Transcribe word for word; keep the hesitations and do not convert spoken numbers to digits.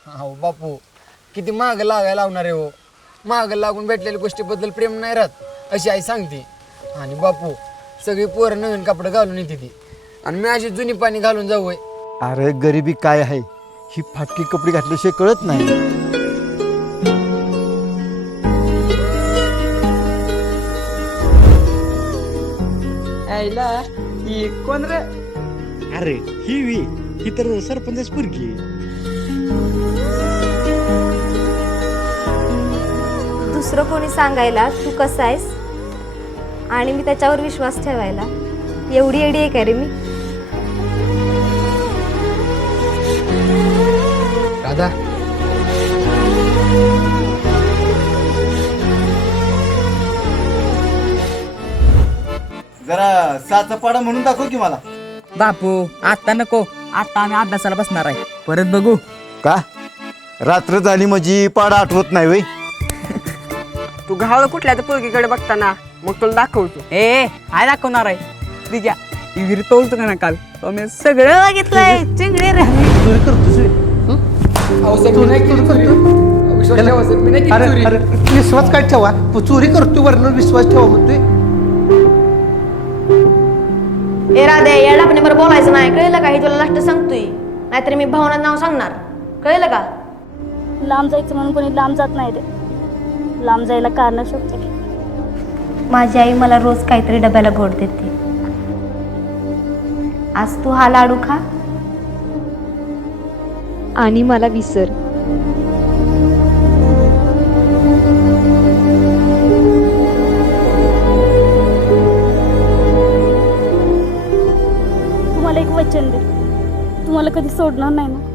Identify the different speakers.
Speaker 1: हो बापू, किती माग लागायला लावणार आहे हो. माग लागून भेटलेल्या गोष्टीबद्दल प्रेम नाही राहत अशी आई सांगते. आणि बापू, सगळी पोरं नवीन कपडे घालून येते ती, आणि मी अशी जुनी पाणी घालून जाऊ.
Speaker 2: अरे गरिबी काय आहे, ही फाटकी कपडे घातल्याशिवाय कळत नाही.
Speaker 3: आईला ही कोण रे?
Speaker 2: अरे ही वी ही तर सरपंच पुरगी.
Speaker 4: दुसरं कोणी सांगायला तू कसा आहेस आणि मी त्याच्यावर विश्वास ठेवायला एवढी एडी आहे का रे मी?
Speaker 1: राधा,
Speaker 2: जरा साचा पाडा म्हणून दाखव की मला.
Speaker 3: बापू आता नको, आता आम्ही अभ्यासाला बसणार आहे, परत बघू.
Speaker 2: का रात्र झाली माझी पाडा आठवत नाही वय?
Speaker 5: तू घावळ कुठल्या तर पोरगीकडे बघताना मग तुला दाखवतो.
Speaker 3: ए काय दाखवणार आहे? ठीक आहे, विहीर तोलतो का ना काल तो मी सगळं बघितलंय. चिंगडे रे
Speaker 6: विश्वास काय ठेवा, तू चोरी करतो वर्ण विश्वास ठेवा म्हणतोय.
Speaker 4: ए राधे, या डापणीवर बोलायचं नाही, कळलं का? हे तुला लास्ट सांगतोय, नाहीतर मी भावनात नाव सांगणार, कळलं का?
Speaker 7: लांब जायचं म्हणून कोणी लांब जात नाही रे, लांब जायला कारण शोधते.
Speaker 4: माझी आई मला रोज काहीतरी डब्याला गोड देते. आज तू हा लाडू खा आणि मला विसर.
Speaker 7: तुम्हाला एक वचन दे, तुम्हाला कधी सोडणार नाही ना.